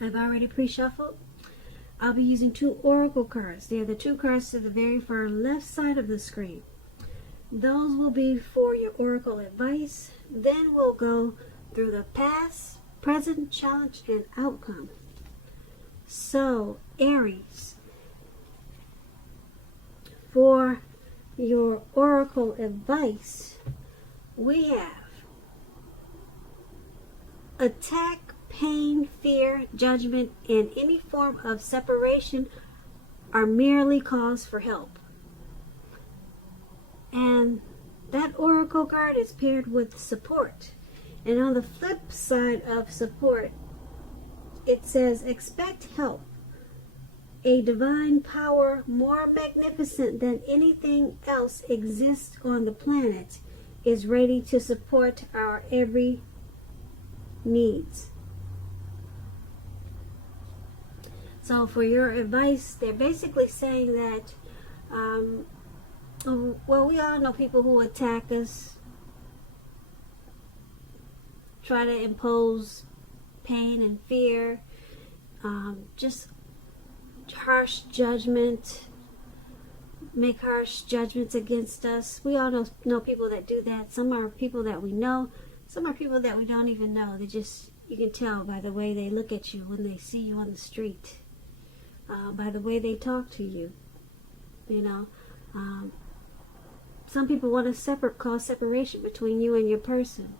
I've already pre-shuffled. I'll be using 2 oracle cards. They're the 2 cards to the very far left side of the screen. Those will be for your oracle advice. Then we'll go through the past, present, challenge, and outcome. So, Aries, for your oracle advice, we have attack, pain, fear, judgment, and any form of separation are merely cause for help. And that oracle card is paired with support. And on the flip side of support, it says, expect help. A divine power more magnificent than anything else exists on the planet is ready to support our every needs. So for your advice, they're basically saying that, well, we all know people who attack us, try to impose pain and fear, just harsh judgment, make harsh judgments against us. We all know people that do that. Some are people that we know. Some are people that we don't even know. They just, you can tell by the way they look at you when they see you on the street, by the way they talk to you. You know, some people want to cause separation between you and your person,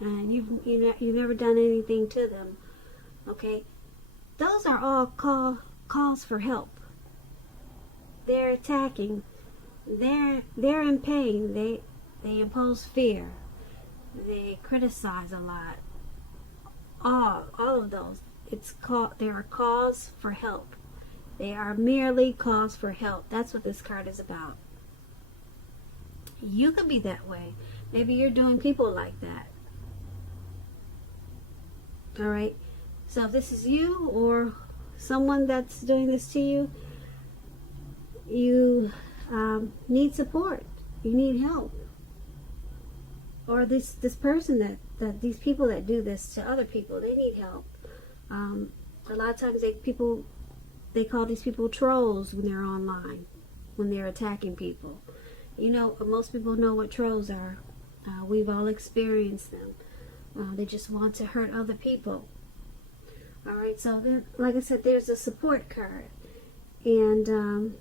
and you've never done anything to them. Okay, those are all calls for help. They're attacking. They're in pain. They impose fear. They criticize a lot. All of those. They are calls for help. They are merely calls for help. That's what this card is about. You could be that way. Maybe you're doing people like that. All right. So if this is you or someone that's doing this to you, you need support. You need help. Or this person that these people that do this to other people, they need help. A lot of times they call these people trolls when they're online, when they're attacking people. You know, most people know what trolls are. We've all experienced them. They just want to hurt other people. All right, so then, like I said, there's a support card. And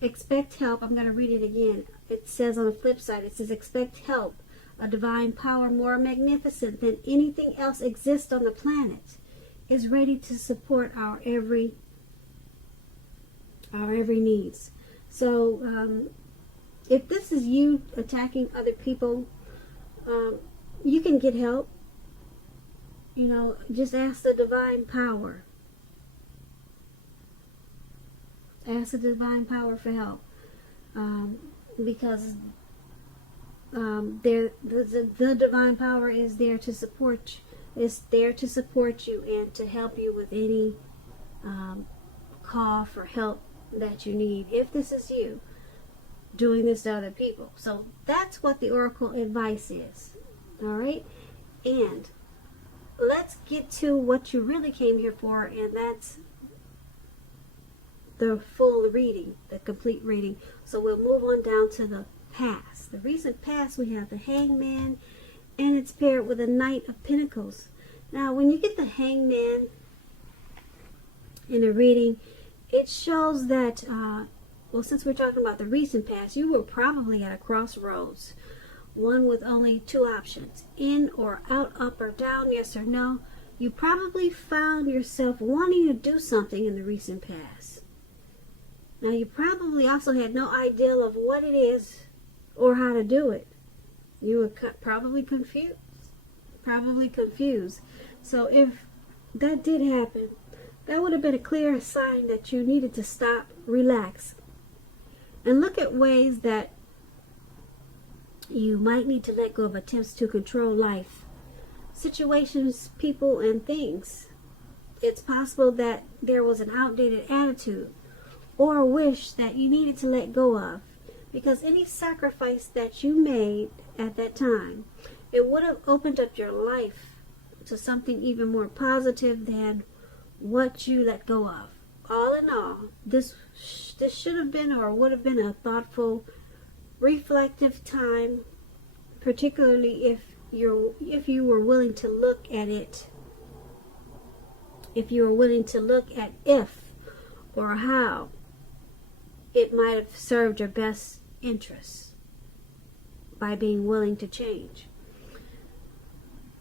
expect help. I'm going to read it again. It says on the flip side, it says, expect help. A divine power more magnificent than anything else exists on the planet is ready to support our every needs. So if this is you attacking other people, you can get help. You know, just ask the divine power. Ask the divine power for help. Because the divine power is there to support you. It's there to support you and to help you with any call for help that you need, if this is you doing this to other people. So that's what the oracle advice is. All right, and let's get to what you really came here for, and that's the full reading, the complete reading. So we'll move on down to the past. The recent past, we have the Hangman, and it's paired with a Knight of Pentacles. Now, when you get the Hangman in a reading, it shows that, well, since we're talking about the recent past, you were probably at a crossroads. One with only 2 options, in or out, up or down, yes or no. You probably found yourself wanting to do something in the recent past. Now, you probably also had no idea of what it is or how to do it. You were probably confused. So if that did happen, that would have been a clear sign that you needed to stop, relax, and look at ways that you might need to let go of attempts to control life, situations, people, and things. It's possible that there was an outdated attitude or a wish that you needed to let go of, because any sacrifice that you made at that time, it would have opened up your life to something even more positive than what you let go of. All in all, this should have been or would have been a thoughtful, reflective time, particularly if you were willing to look at it. If you were willing to look at if or how it might have served your best interests by being willing to change.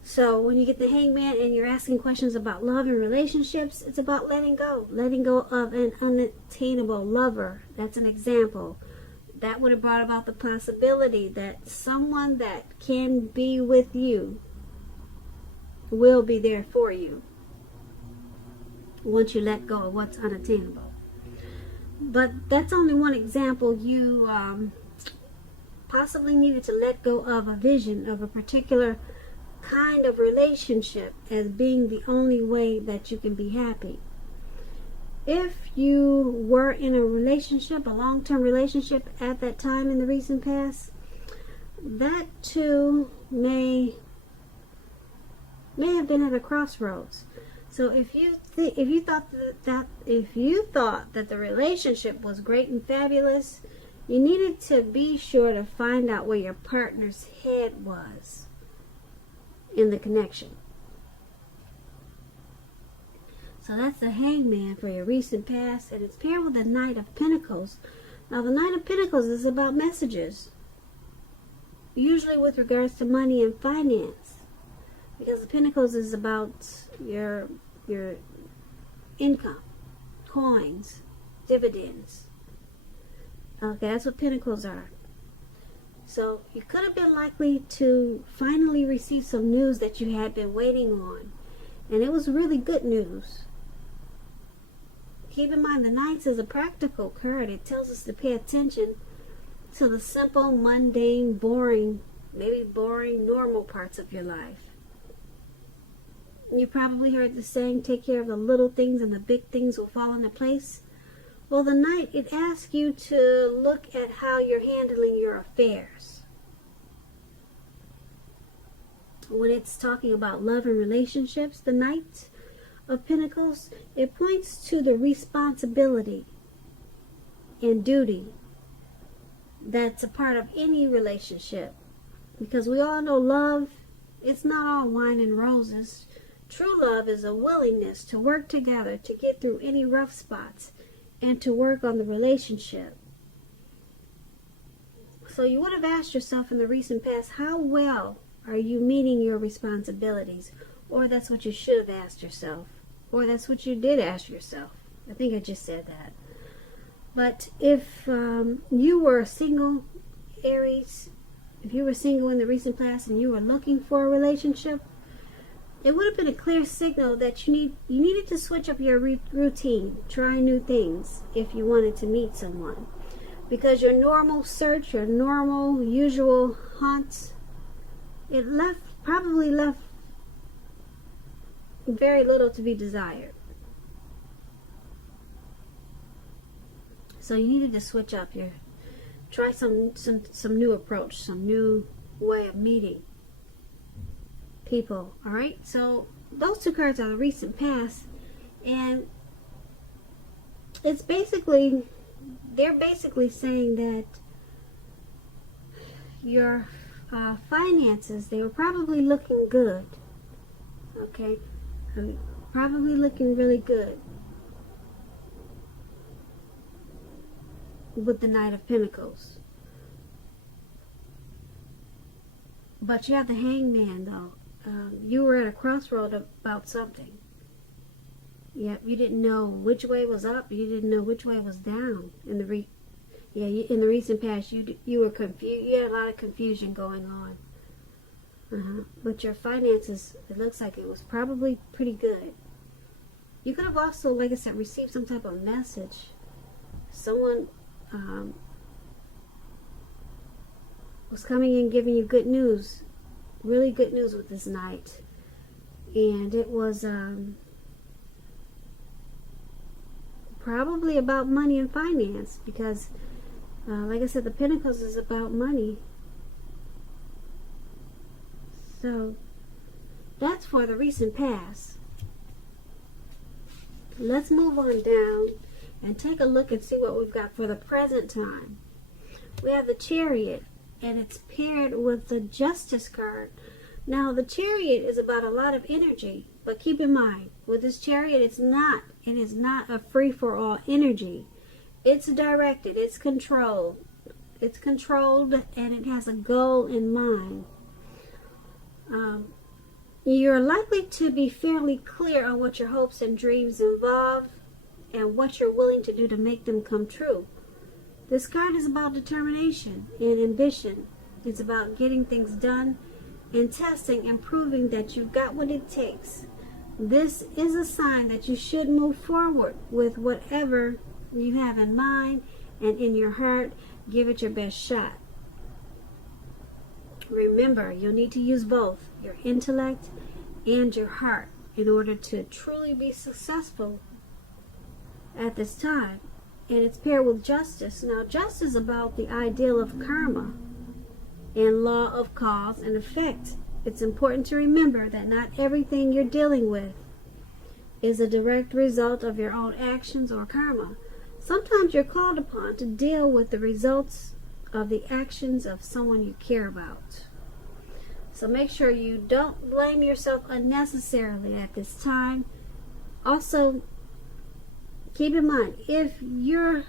So when you get the Hangman and you're asking questions about love and relationships, it's about letting go of an unattainable lover. That's an example. That would have brought about the possibility that someone that can be with you will be there for you once you let go of what's unattainable. But that's only one example. You possibly needed to let go of a vision of a particular kind of relationship as being the only way that you can be happy. If you were in a relationship, a long-term relationship at that time in the recent past, that too may have been at a crossroads. So if you thought that the relationship was great and fabulous, you needed to be sure to find out where your partner's head was in the connection. So that's the Hangman for your recent past, and it's paired with the Knight of Pentacles. Now the Knight of Pentacles is about messages, usually with regards to money and finance, because the Pentacles is about your income, coins, dividends. Okay, that's what Pentacles are. So you could have been likely to finally receive some news that you had been waiting on, and it was really good news. Keep in mind, the Knights is a practical card. It tells us to pay attention to the simple, mundane, boring, maybe boring, normal parts of your life. You probably heard the saying, take care of the little things and the big things will fall into place. Well, the Knight, it asks you to look at how you're handling your affairs. When it's talking about love and relationships, the Knight of Pentacles, it points to the responsibility and duty that's a part of any relationship. Because we all know love, it's not all wine and roses. True love is a willingness to work together to get through any rough spots and to work on the relationship. So you would have asked yourself in the recent past, how well are you meeting your responsibilities? Or that's what you should have asked yourself. Or that's what you did ask yourself. I think I just said that. But if you were single, Aries, if you were single in the recent past and you were looking for a relationship, it would have been a clear signal that you needed to switch up your routine, try new things if you wanted to meet someone. Because your normal search, your normal, usual hunts, it probably left very little to be desired. So you needed to switch up try some new approach, some new way of meeting people. All right, so those two cards are the recent past, and they're basically saying that your finances, they were probably looking good. Okay, probably looking really good with the Knight of Pentacles. But you have the Hangman, though. You were at a crossroad about something. Yep, you didn't know which way was up. You didn't know which way was down. In the recent past, you were confused. You had a lot of confusion going on. But your finances, it looks like it was probably pretty good. You could have also, like I said, received some type of message. Someone was coming and giving you good news. Really good news with this Knight. And it was probably about money and finance, because like I said, the Pentacles is about money. So That's for the recent past. Let's move on down and take a look and see what we've got for the present time. We have the Chariot, and it's paired with the Justice card. Now, the Chariot is about a lot of energy, but keep in mind, with this Chariot, it is not a free-for-all energy. It's directed, it's controlled. It's controlled, and it has a goal in mind. You're likely to be fairly clear on what your hopes and dreams involve and what you're willing to do to make them come true. This card is about determination and ambition. It's about getting things done and testing and proving that you've got what it takes. This is a sign that you should move forward with whatever you have in mind and in your heart. Give it your best shot. Remember, you'll need to use both your intellect and your heart in order to truly be successful at this time. And it's paired with Justice. Now, Justice is about the ideal of karma and law of cause and effect. It's important to remember that not everything you're dealing with is a direct result of your own actions or karma. Sometimes you're called upon to deal with the results of the actions of someone you care about. So make sure you don't blame yourself unnecessarily at this time. Also, keep in mind, if you're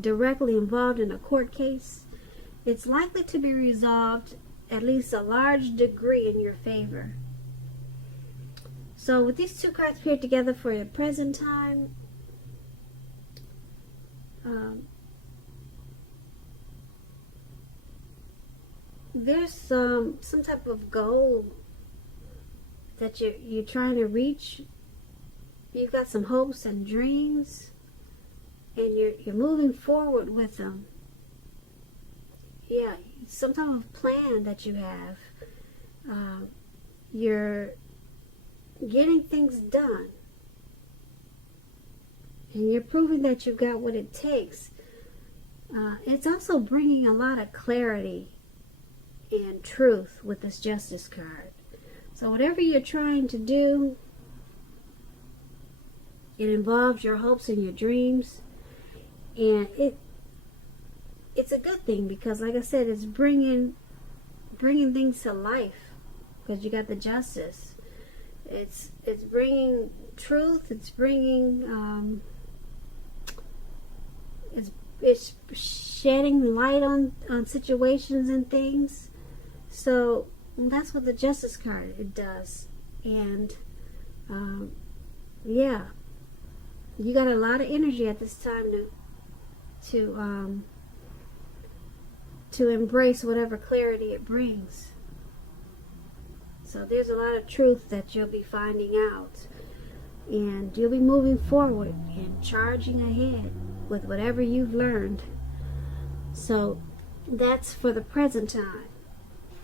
directly involved in a court case, it's likely to be resolved at least a large degree in your favor. So with these two cards paired together for your present time, there's some type of goal that you're trying to reach. You've got some hopes and dreams, and you're moving forward with them. Yeah, some type of plan that you have. You're getting things done, and you're proving that you've got what it takes. It's also bringing a lot of clarity and truth with this Justice card. So whatever you're trying to do, it involves your hopes and your dreams, and it's a good thing because, like I said, it's bringing things to life because you got the Justice. It's bringing truth. It's bringing it's shedding light on situations and things. So that's what the Justice card it does. And yeah, you got a lot of energy at this time to embrace whatever clarity it brings. So there's a lot of truth that you'll be finding out, and you'll be moving forward and charging ahead with whatever you've learned. So that's for the present time.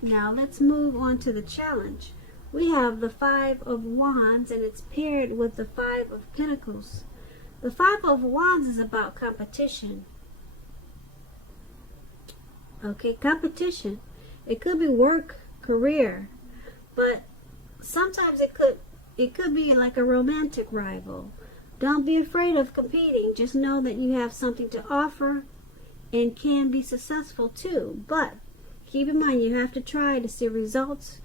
Now let's move on to the challenge. We have the Five of Wands, and it's paired with the Five of Pentacles. The Five of Wands is about competition. Okay, competition. It could be work, career, but sometimes it could be like a romantic rival. Don't be afraid of competing. Just know that you have something to offer and can be successful too. But keep in mind, you have to try to see results.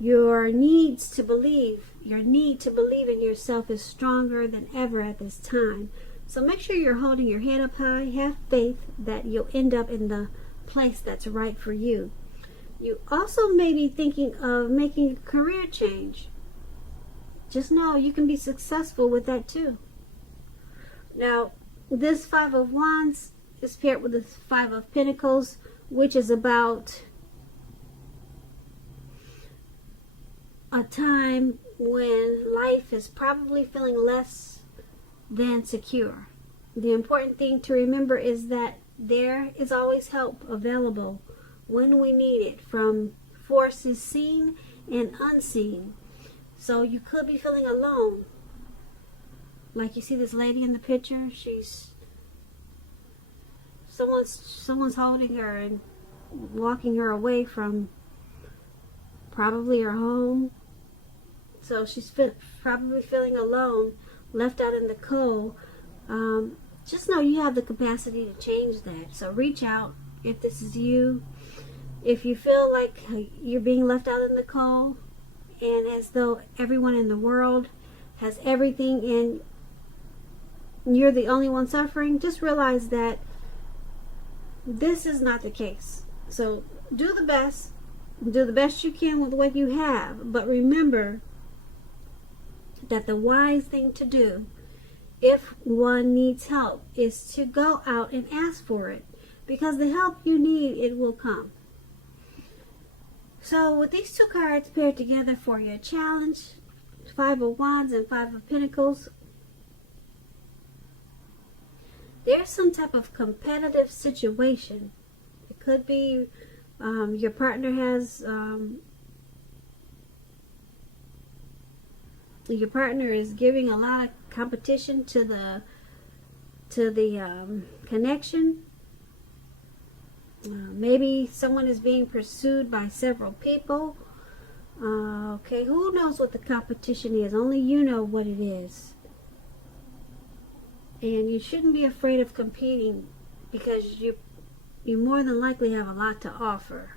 Your need to believe in yourself is stronger than ever at this time. So make sure you're holding your head up high. Have faith that you'll end up in the place that's right for you. You also may be thinking of making a career change. Just know you can be successful with that too. Now, this Five of Wands is paired with the Five of Pentacles, which is about a time when life is probably feeling less than secure. The important thing to remember is that there is always help available when we need it from forces seen and unseen. So you could be feeling alone. Like you see this lady in the picture, someone's holding her and walking her away from probably her home. So she's probably feeling alone, left out in the cold. Just know you have the capacity to change that. So reach out if this is you. If you feel like you're being left out in the cold and as though everyone in the world has everything and you're the only one suffering, just realize that this is not the case. So do the best you can with what you have, but remember that the wise thing to do if one needs help is to go out and ask for it, because the help you need, it will come. So with these two cards paired together for your challenge, Five of Wands and Five of Pentacles, there's some type of competitive situation. It could be your partner has your partner is giving a lot of competition to the connection. Maybe someone is being pursued by several people. Okay, who knows what the competition is? Only you know what it is. And you shouldn't be afraid of competing, because you more than likely have a lot to offer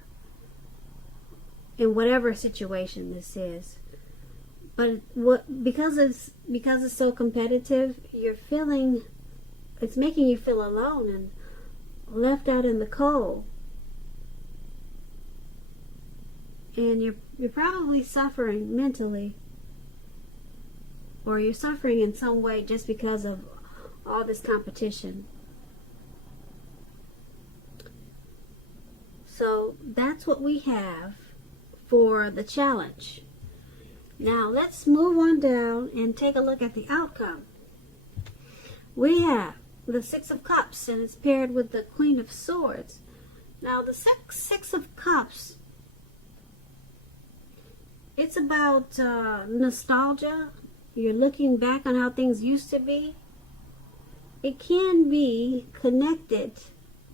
in whatever situation this is. But because it's so competitive, it's making you feel alone and left out in the cold. And you're probably suffering mentally, or you're suffering in some way just because of all this competition. So that's what we have for the challenge. Now let's move on down and take a look at the outcome. We have the Six of Cups, and it's paired with the Queen of Swords. Now the Six of Cups, it's about nostalgia. You're looking back on how things used to be. It can be connected,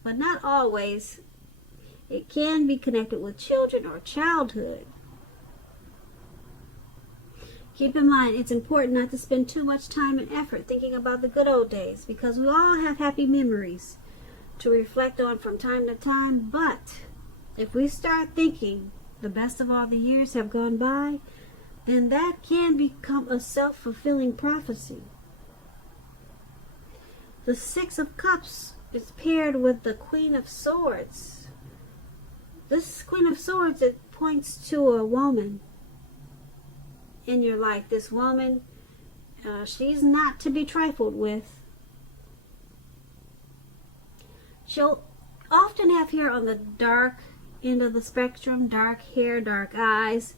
but not always. It can be connected with children or childhood. Keep in mind, it's important not to spend too much time and effort thinking about the good old days, because we all have happy memories to reflect on from time to time. But if we start thinking the best of all the years have gone by, then that can become a self-fulfilling prophecy. The Six of Cups is paired with the Queen of Swords. This Queen of Swords, it points to a woman in your life. This woman, she's not to be trifled with. She'll often have hair on the dark end of the spectrum, dark hair, dark eyes,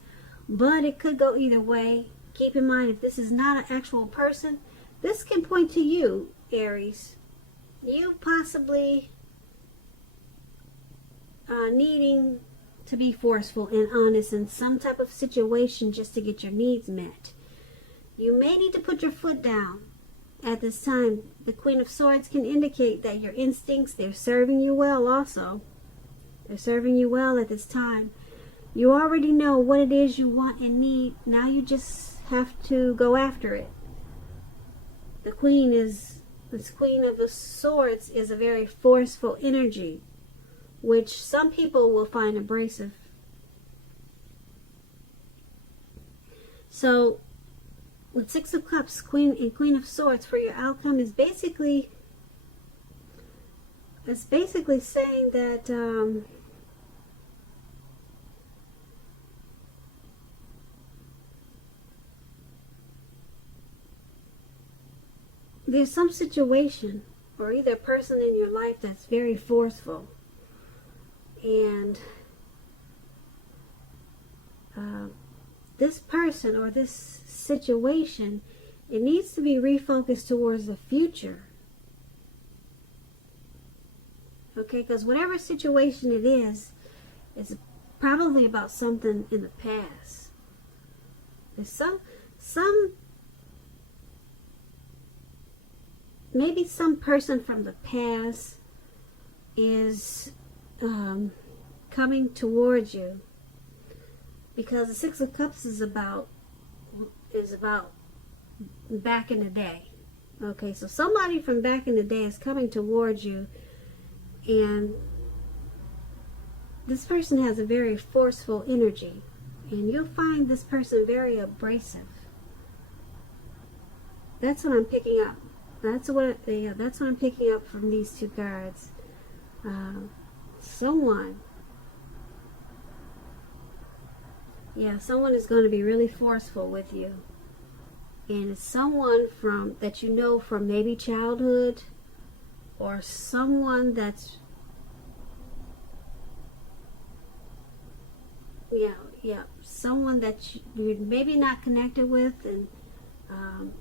but it could go either way. Keep in mind, if this is not an actual person, this can point to you, Aries. You possibly needing to be forceful and honest in some type of situation just to get your needs met. You may need to put your foot down at this time. The Queen of Swords can indicate that your instincts, they're serving you well also. They're serving you well at this time. You already know what it is you want and need. Now you just have to go after it. This Queen of the Swords is a very forceful energy, which some people will find abrasive. So with Six of Cups, Queen and Queen of Swords, for your outcome is basically saying that there's some situation or either a person in your life that's very forceful, and this person or this situation, it needs to be refocused towards the future. Okay, because whatever situation it is, it's probably about something in the past. There's maybe some person from the past is coming towards you. because the Six of Cups is about back in the day. Okay, so somebody from back in the day is coming towards you, and this person has a very forceful energy, and you'll find this person very abrasive. That's what I'm picking up. That's what I'm picking up from these two cards. Someone is going to be really forceful with you. And it's someone that you know from maybe childhood, or someone that's someone that you're maybe not connected with, and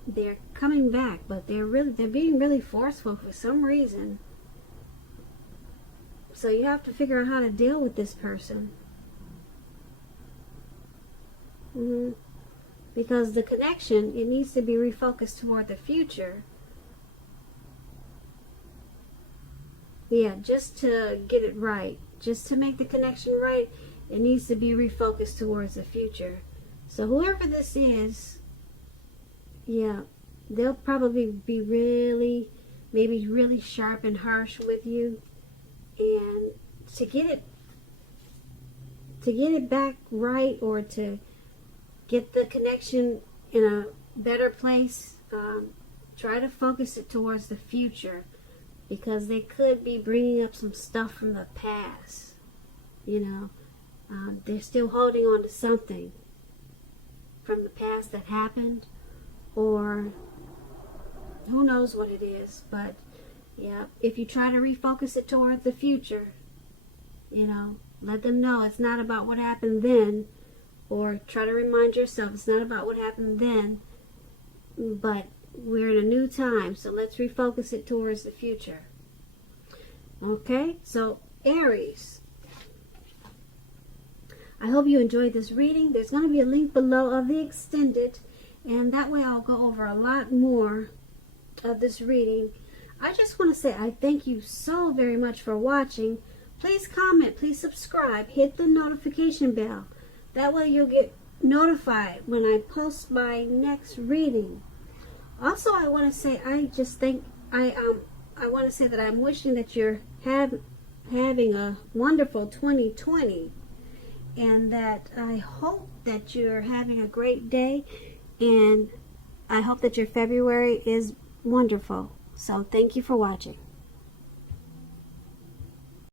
they're coming back, but they're being really forceful for some reason. So you have to figure out how to deal with this person. Because the connection, it needs to be refocused toward the future. Yeah, just to get it right. Just to make the connection right, it needs to be refocused towards the future. So whoever this is, they'll probably be really sharp and harsh with you. And to get it back right, or to get the connection in a better place, try to focus it towards the future, because they could be bringing up some stuff from the past. They're still holding on to something from the past that happened, or who knows what it is. But if you try to refocus it towards the future, let them know it's not about what happened then. Or try to remind yourself it's not about what happened then, but we're in a new time, so let's refocus it towards the future. Okay, so Aries, I hope you enjoyed this reading. There's going to be a link below of the extended, and that way I'll go over a lot more of this reading. I just want to say I thank you so very much for watching. Please comment, please subscribe, hit the notification bell. That way you'll get notified when I post my next reading. Also, I want to say I want to say that I'm wishing that you're having a wonderful 2020, and that I hope that you're having a great day, and I hope that your February is wonderful. So thank you for watching.